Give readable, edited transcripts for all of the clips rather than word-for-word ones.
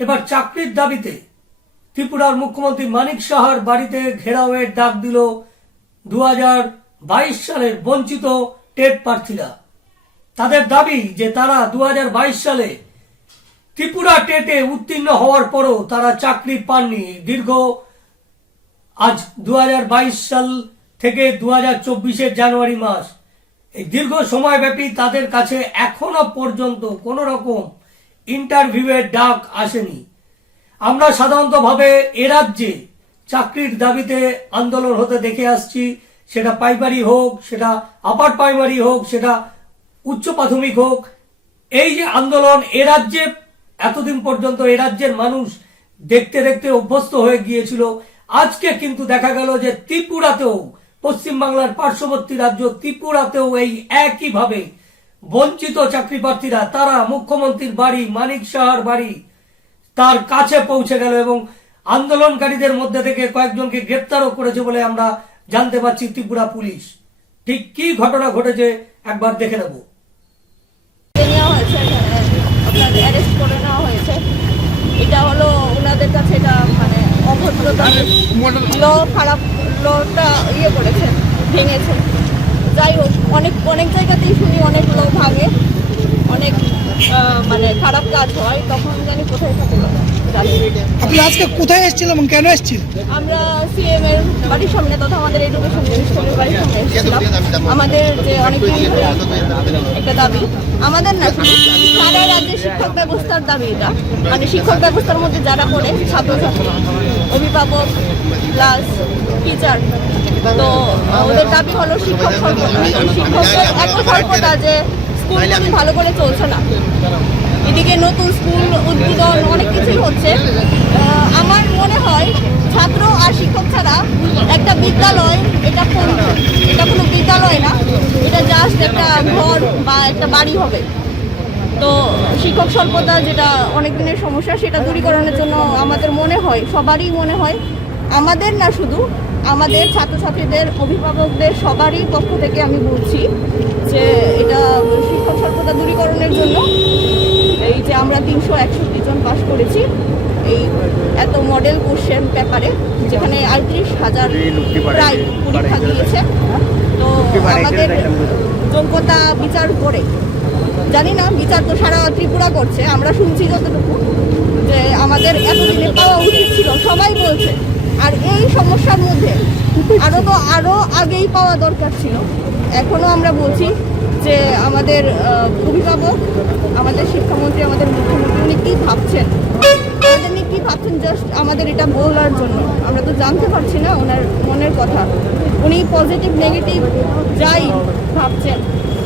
এবার চাকরির দাবিতে ত্রিপুরার মুখ্যমন্ত্রী মানিক সাহার বাড়িতে ঘেরাওয়ের ডাক দিল 2022 সালের বঞ্চিত টেট প্রার্থীরা। তাদের দাবি যে তারা 2022 সালে ত্রিপুরা টেটে উত্তীর্ণ হওয়ার পরও তারা চাকরি পাননি। দীর্ঘ আজ 2022 সাল থেকে 2024 জানুয়ারি মাস, এই দীর্ঘ সময়ব্যাপী তাদের কাছে এখনো পর্যন্ত কোনো রকম ইন্টারভিউয়ের ডাক আসেনি। আমরা সাধারণতভাবে এ রাজ্যে চাকরির দাবিতে আন্দোলন হতে দেখে আসছি, সেটা প্রাইমারি হোক, সেটা আপার প্রাইমারি হোক, সেটা উচ্চ প্রাথমিক হোক। এই যে আন্দোলন এ রাজ্যে এতদিন পর্যন্ত এ রাজ্যের মানুষ দেখতে দেখতে অভ্যস্ত হয়ে গিয়েছিল। আজকে কিন্তু দেখা গেল যে ত্রিপুরাতেও, পশ্চিমবাংলার পার্শ্ববর্তী রাজ্য ত্রিপুরাতেও এই একইভাবে বঞ্চিত চাকরি প্রার্থীরা তারা মুখ্যমন্ত্রীর বাড়ি, মানিক সাহার বাড়ি, তার কাছে পৌঁছে গেল এবং আন্দোলনকারীদের মধ্যে থেকে কয়েকজনকে গ্রেপ্তারও করেছে বলে আমরা জানতে পারছি ত্রিপুরা পুলিশ। ঠিক কি ঘটনা ঘটেছে একবার দেখে নেব। অ্যারেস্ট করে নেওয়া হয়েছে। এটা হলো ওনাদের কাছে এটা মানে অভদ্রতা, ল খারাপ, লটা করেছে, ভেঙেছে। যাই হোক, অনেক জায়গাতেই শুনি অনেক ল ভাঙে, অনেক মানে খারাপ কাজ হয়, তখন জানি কোথায় থাকে। আপনি আজকে কোথায় এসেছিলেন এবং কেন এসেছিলেন? আমরা সিএম এর বাড়ির সামনে তথা আমাদের এডুকেশন মিনিস্টারের বাড়ির সামনে এসেছিলাম। আমাদের যে অনেক একটা দাবি, আমাদের না সারা রাজ্যের শিক্ষক ব্যবস্থার দাবি এটা। মানে শিক্ষক ব্যবস্থার মধ্যে যারা পড়ে, ছাত্রছাত্রী, অভিভাবক প্লাস টিচার, তো ওদের দাবি হলো শিক্ষক স্বল্পতা। শিক্ষকদের এত স্বল্পতা যে স্কুলগুলি ভালো করে চলছে না। এদিকে নতুন স্কুল উদ্বোধন অনেক কিছুই হচ্ছে। আমার মনে হয় ছাত্র আর শিক্ষক ছাড়া একটা বিদ্যালয়, এটা কোনো বিদ্যালয় না, এটা জাস্ট একটা ঘর বা একটা বাড়ি হবে। তো শিক্ষক স্বল্পতা যেটা অনেক দিনের সমস্যা, সেটা দূরীকরণের জন্য আমাদের মনে হয়, সবারই মনে হয়, আমাদের না শুধু, আমাদের ছাত্রছাত্রীদের, অভিভাবকদের সবারই পক্ষ থেকে আমি বলছি যে এটা শিক্ষক স্বল্পতা দূরীকরণের জন্য এই যে আমরা 361 জন পাশ করেছি এই এত মডেল কোশ্চেন পেপারে, যেখানে 38,000 প্রায় পরীক্ষা দিয়েছে। তো আমাদের যোগ্যতা বিচার করে, জানি না বিচার তো সারা ত্রিপুরা করছে, আমরা শুনছি যতটুকু যে আমাদের এতদিনে পাওয়া উচিত ছিল, সবাই বলছে। আর এই সমস্যার মধ্যে আরো আগেই পাওয়া দরকার ছিল। এখনো আমরা বলছি যে আমাদের অভিভাবক, আমাদের শিক্ষামন্ত্রী, আমাদের মুখ্যমন্ত্রী উনি কী ভাবছেন, আমাদের নিয়ে কী ভাবছেন, জাস্ট আমাদের এটা বলার জন্য। আমরা তো জানতে পারছি না ওনার মনের কথা, উনি পজিটিভ নেগেটিভ যাই ভাবছেন,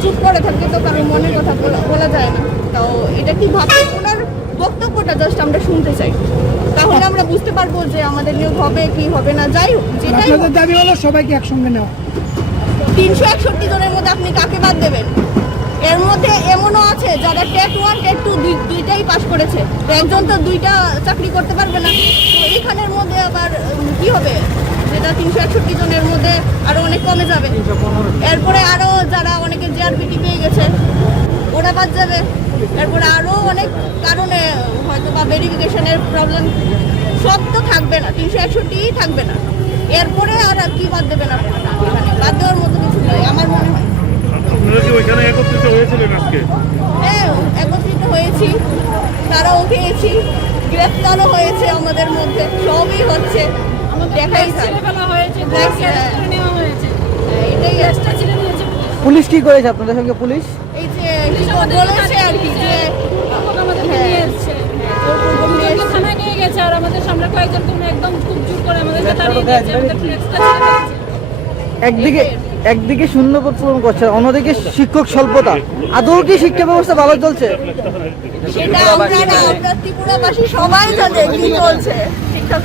চুপ করে থাকলে তো কারোর মনের কথা বলা যায় না। তো এটা কি ভাবছেন, ওনার বক্তব্যটা জাস্ট আমরা শুনতে চাই, তাহলে আমরা বুঝতে পারবো যে আমাদের নিয়োগ হবে কি হবে না। যাই হোক, যেটাই দাবি হলো সবাইকে একসঙ্গে নেওয়া। 361 জনের মধ্যে আপনি কাকে বাদ দেবেন? এর মধ্যে এমনও আছে যারা টেট 1 টেট 2 দুইটাই পাশ করেছে, তো একজন তো দুইটা চাকরি করতে পারবে না। তো এইখানের মধ্যে আবার কি হবে, যেটা 361 জনের মধ্যে আরো অনেক কমে যাবে। এরপরে আরো যারা অনেকে জেআরবিটি পেয়ে গেছে ওরা বাদ যাবে। এরপরে আরো অনেক কারণে হয়তো বা ভেরিফিকেশনের প্রবলেম, সব তো থাকবে না, 361 থাকবে না। এরপরে আর কি বাদ দেবেন আপনারা? এখানে বাদ দেওয়ার মতো কিছু নয় আমার মনে হয়। হ্যাঁ, একত্রিত হয়েছি, তারাও পেয়েছি, গ্রেফতারও হয়েছে আমাদের মধ্যে, সবই হচ্ছে, দেখাই এটাই। পুলিশ কি করেছে আপনাদের সঙ্গে? পুলিশ এই যে বলেছে আর কি যে থানায় নিয়ে গেছে, আর আমাদের সামনে কয়েকজন একদম খুব জোর করে আমাদের একদিকে শূন্যপদ পূরণ করছে, অন্যদিকে শিক্ষক স্বল্পতা। আদৌ কি শিক্ষা ব্যবস্থা ভালো চলছে? সেটা আমরা ত্রিপুরাবাসী সবাই জানে কি চলছে। শিক্ষক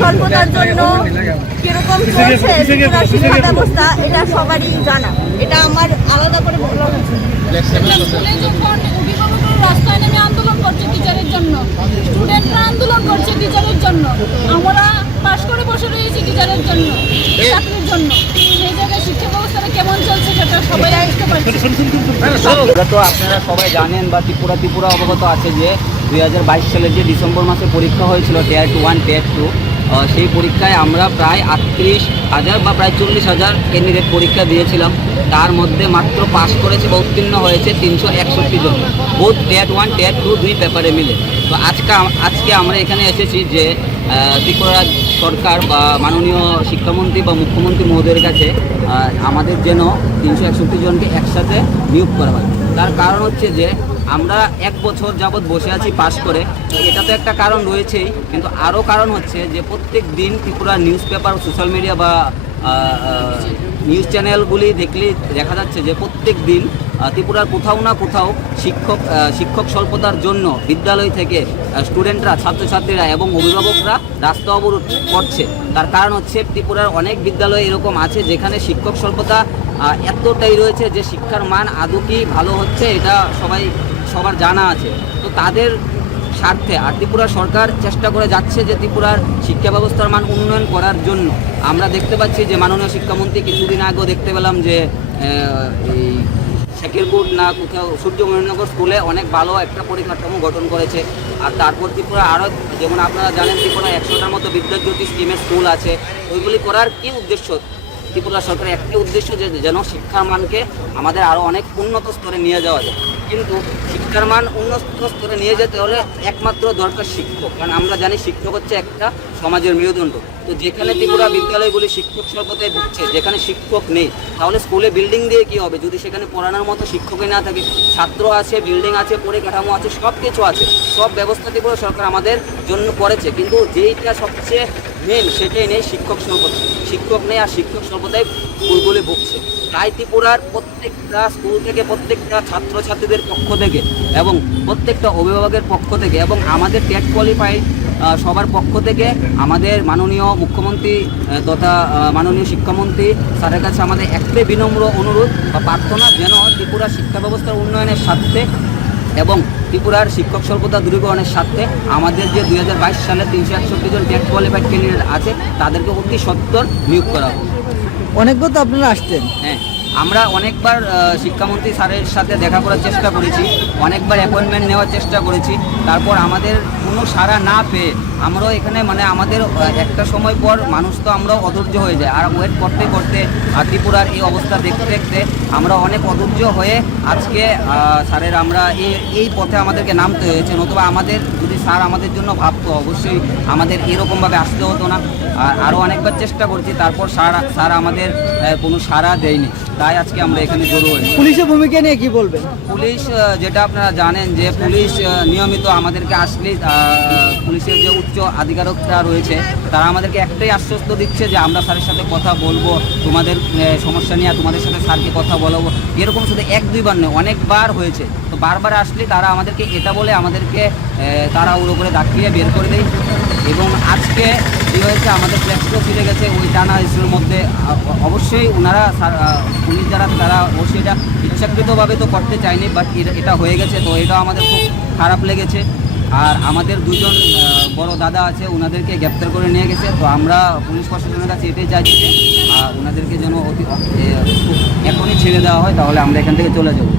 স্বল্পতার জন্য কিরকম চলছে ত্রিপুরার শিক্ষা ব্যবস্থা, এটা সবারই জানা, এটা আমার আলাদা করে বলা হচ্ছে। রাস্তায় নেমে আন্দোলন করছে টিচারের জন্য, স্টুডেন্টরা আন্দোলন করছে টিচারের জন্য, আমরা পাশ করে বসে রয়েছি টিচারের জন্য, চাকরির জন্য। সেই জায়গায় শিক্ষা ব্যবস্থাটা কেমন চলছে সেটা সবাই বুঝতে পারছে। তো আপনারা সবাই জানেন বা ত্রিপুরা অবগত আছে যে 2022 সালে যে ডিসেম্বর মাসে পরীক্ষা হয়েছিল টিয়ার 1 টিয়ার 2, সেই পরীক্ষায় আমরা প্রায় 38,000 বা প্রায় 40,000 ক্যান্ডিডেট পরীক্ষা দিয়েছিলাম। তার মধ্যে মাত্র পাস করেছে বা উত্তীর্ণ হয়েছে 361 জন, বোথ টিয়ার 1 টিয়ার 2 দুই পেপারে মিলে। তো আজকে আমরা এখানে এসেছি যে ত্রিপুরা সরকার বা মাননীয় শিক্ষামন্ত্রী বা মুখ্যমন্ত্রী মহোদয়ের কাছে আমাদের যেন 361 জনকে একসাথে নিয়োগ করা হয়। তার কারণ হচ্ছে যে আমরা 1 বছর যাবৎ বসে আছি পাস করে, তো এটা তো একটা কারণ রয়েছেই, কিন্তু আরও কারণ হচ্ছে যে প্রত্যেক দিন Tripura news paper, social media বা নিউজ চ্যানেলগুলি দেখলেই দেখা যাচ্ছে যে প্রত্যেক দিন ত্রিপুরার কোথাও না কোথাও শিক্ষক স্বল্পতার জন্য বিদ্যালয় থেকে স্টুডেন্টরা, ছাত্রছাত্রীরা এবং অভিভাবকরা রাস্তা অবরোধ করছে। তার কারণ হচ্ছে ত্রিপুরার অনেক বিদ্যালয় এরকম আছে যেখানে শিক্ষক স্বল্পতা এতটাই রয়েছে যে শিক্ষার মান আদৌ কি ভালো হচ্ছে এটা সবার জানা আছে। তো তাদের স্বার্থে আর ত্রিপুরা সরকার চেষ্টা করে যাচ্ছে যে ত্রিপুরার শিক্ষা ব্যবস্থার মান উন্নয়ন করার জন্য। আমরা দেখতে পাচ্ছি যে মাননীয় শিক্ষামন্ত্রী কিছুদিন আগেও দেখতে পেলাম যে এই শেখেরপুর না কোথাও সূর্যমণিনগর স্কুলে অনেক ভালো একটা পরিকাঠামো গঠন করেছে। আর তারপর ত্রিপুরা আরও, যেমন আপনারা জানেন, ত্রিপুরা 100টার মতো বিদ্যাজ্যোতি স্কিমের স্কুল আছে। ওইগুলি করার কী উদ্দেশ্য? ত্রিপুরা সরকারের একটি উদ্দেশ্য যে যেন শিক্ষার মানকে আমাদের আরও অনেক উন্নত স্তরে নিয়ে যাওয়া যায়। কিন্তু শিক্ষার মান উন্নত স্তরে নিয়ে যেতে হলে একমাত্র দরকার শিক্ষক, কারণ আমরা জানি শিক্ষক হচ্ছে একটা সমাজের মেরুদণ্ড। তো যেখানে ত্রিপুরা বিদ্যালয়গুলি শিক্ষক স্বল্পতায় ভুগছে, যেখানে শিক্ষক নেই, তাহলে স্কুলে বিল্ডিং দিয়ে কী হবে যদি সেখানে পড়ানোর মতো শিক্ষকই না থাকে? ছাত্র আছে, বিল্ডিং আছে, পরিকাঠামো আছে, সব কিছু আছে, সব ব্যবস্থা ত্রিপুরা সরকার আমাদের জন্য করেছে, কিন্তু যেইটা সবচেয়ে মেন সেটাই নেই, শিক্ষক স্বল্পতা। শিক্ষক নেই আর শিক্ষক স্বল্পতায় স্কুলগুলি ভুগছে। তাই ত্রিপুরার প্রত্যেকটা স্কুল থেকে, প্রত্যেকটা ছাত্রছাত্রীদের পক্ষ থেকে এবং প্রত্যেকটা অভিভাবকের পক্ষ থেকে এবং আমাদের টেট কোয়ালিফাইড সবার পক্ষ থেকে আমাদের মাননীয় মুখ্যমন্ত্রী তথা মাননীয় শিক্ষামন্ত্রী স্যারের কাছে আমাদের একটাই বিনম্র অনুরোধ বা প্রার্থনা, যেন ত্রিপুরা শিক্ষা ব্যবস্থার উন্নয়নের স্বার্থে এবং ত্রিপুরার শিক্ষক স্বল্পতা দূরীকরণের স্বার্থে আমাদের যে 2022 সালে 361 জন টেট কোয়ালিফাইড ক্যান্ডিডেট আছে তাদেরকে অতি সত্বর নিয়োগ করা হবে। অনেকবার তো আপনারা আসছেন। হ্যাঁ, আমরা অনেকবার শিক্ষামন্ত্রী স্যারের সাথে দেখা করার চেষ্টা করেছি, অনেকবার অ্যাপয়েন্টমেন্ট নেওয়ার চেষ্টা করেছি। তারপর আমাদের কোনো সাড়া না পেয়ে আমরাও এখানে আমাদের একটা সময় পর মানুষ তো আমরাও অধৈর্য হয়ে যায়, আর ওয়েট করতে করতে ত্রিপুরার এই অবস্থা দেখতে দেখতে আমরা অনেক অধৈর্য হয়ে আজকে স্যারের আমরা এই পথে আমাদেরকে নামতে হয়েছে। নতুবা আমাদের যদি স্যার আমাদের জন্য ভাবতো, অবশ্যই আমাদের এরকমভাবে আসতে হতো না। আর আরও অনেকবার চেষ্টা করছি, তারপর স্যার আমাদের কোনো সাড়া দেয়নি, তাই আজকে আমরা এখানে জড়ো হয়েছি। পুলিশের ভূমিকা নিয়ে কি বলবেন? পুলিশ, যেটা আপনারা জানেন যে পুলিশ নিয়মিত আমাদেরকে আসলে পুলিশের যে উচ্চ আধিকারিকরা রয়েছে তারা আমাদেরকে একটাই আশ্বস্ত দিচ্ছে যে আমরা স্যারের সাথে কথা বলবো, তোমাদের সমস্যা নিয়ে তোমাদের সাথে স্যারকে কথা বলবো। এরকম শুধু 1-2 বার নয়, অনেকবার হয়েছে। তো বারবার আসলে তারা আমাদেরকে এটা বলে আমাদেরকে তারা ওর উপরে দাঁড়িয়ে বের করে দেয়। এবং আজকে কী হয়েছে, আমাদের ফ্ল্যাক্সও ছিঁড়ে গেছে ওই টানা ইস্যুর মধ্যে। অবশ্যই ওনারা পুলিশ যারা তারা অবশ্যই এটা ইচ্ছাকৃতভাবে তো করতে চায়নি, বাট এটা হয়ে গেছে, তো এটাও আমাদের খুব খারাপ লেগেছে। আর আমাদের 2 জন বড় দাদা আছে, ওনাদেরকে গ্রেপ্তার করে নিয়ে গেছে। তো আমরা পুলিশ প্রশাসনের কাছে এটাই চাইছি যে ওনাদেরকে যেন এখনই ছেড়ে দেওয়া হয়, তাহলে আমরা এখান থেকে চলে যাবো।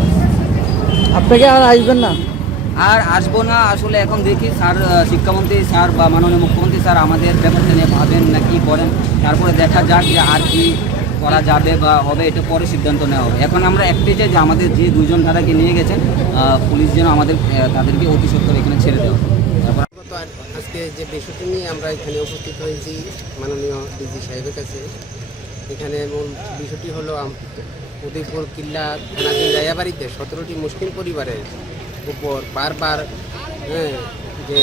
আপনাকে আর আসবেন না? আর আসবো না, আসলে এখন দেখি স্যার, শিক্ষামন্ত্রী স্যার বা মাননীয় মুখ্যমন্ত্রী স্যার আমাদের ব্যাপারটা নিয়ে ভাবেন না কি করেন, তারপরে দেখা যাক যে আর কি করা যাবে বা হবে, এটা পরে সিদ্ধান্ত নেওয়া হবে। এখন আমরা একটাই চাই যে আমাদের যে 2 জন দাদাকে নিয়ে গেছেন পুলিশ যেন তাদেরকে অতি সত্বর এখানে ছেড়ে দেওয়া। তারপর আজকে যে বিষয়টি নিয়ে আমরা এখানে উপস্থিত হয়েছি মাননীয় ডিজি সাহেবের কাছে, এখানে মূল বিষয়টি হলো উদয়পুর কিল্লা থানাধীন রায়াবাড়িতে 17টি মুসলিম পরিবারের উপর বারবার যে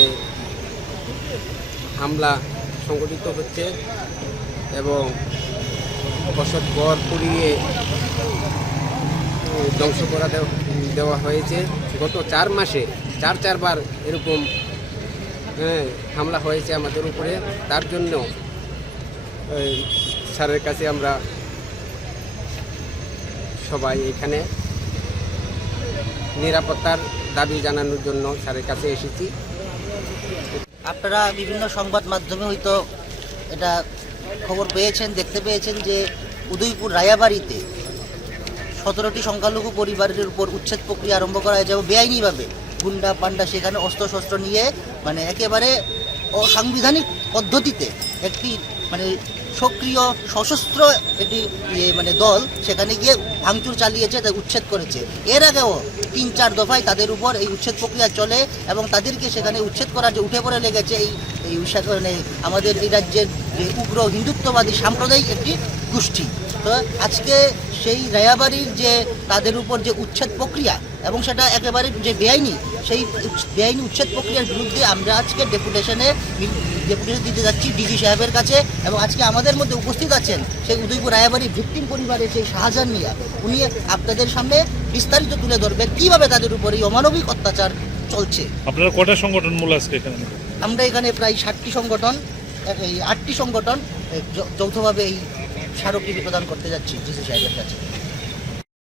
হামলা সংঘটিত হচ্ছে এবং বসত ঘর পুড়িয়ে ধ্বংস করা দেওয়া হয়েছে। গত 4 মাসে 4বার এরকম হামলা হয়েছে আমাদের উপরে। তার জন্য স্যারের কাছে আমরা সবাই এখানে নিরাপত্তার দাবি জানানোর জন্য স্যারের কাছে এসেছি। আপনারা বিভিন্ন সংবাদ মাধ্যমে হয়তো এটা খবর পেয়েছেন, দেখতে পেয়েছেন যে উদয়পুর রায়াবাড়িতে 17টি সংখ্যালঘু পরিবারের উপর উচ্ছেদ প্রক্রিয়া আরম্ভ করা হয়েছে এবং বেআইনিভাবে গুন্ডা পান্ডা সেখানে অস্ত্রশস্ত্র নিয়ে মানে একেবারে অসাংবিধানিক পদ্ধতিতে একটি মানে সক্রিয় সশস্ত্র একটি মানে দল সেখানে গিয়ে ভাঙচুর চালিয়েছে, তাই উচ্ছেদ করেছে। এর আগেও 3-4 দফায় তাদের উপর এই উচ্ছেদ প্রক্রিয়া চলে এবং তাদেরকে সেখানে উচ্ছেদ করার যে উঠে পড়ে লেগেছে এই মানে আমাদের এই রাজ্যের যে উগ্র হিন্দুত্ববাদী সাম্প্রদায়িক একটি গোষ্ঠী। তো আজকে সেই রায়াবাড়ির যে তাদের উপর যে উচ্ছেদ প্রক্রিয়া এবং সেটা একেবারে যে বেআইনি, সেই বেআইনি উচ্ছেদ প্রক্রিয়ার বিরুদ্ধে আমরা আজকে ডেপুটেশন দিতে যাচ্ছি ডিজি সাহেবের কাছে। এবং আজকে আমাদের মধ্যে উপস্থিত আছেন সেই উদয়পুর রায়াবাড়ির ভিকটিম পরিবারের সেই শাহজাহান মিয়া, উনি আপনাদের সামনে বিস্তারিত তুলে ধরবেন কীভাবে তাদের উপর এই অমানবিক অত্যাচার চলছে। আপনারা কটা সংগঠন মূল আজকে এখানে? আমরা এখানে প্রায় 60টি সংগঠন, এই 8টি সংগঠন যৌথভাবে এই স্মারকলিপি প্রদান করতে যাচ্ছি ডিজি সাহেবের কাছে।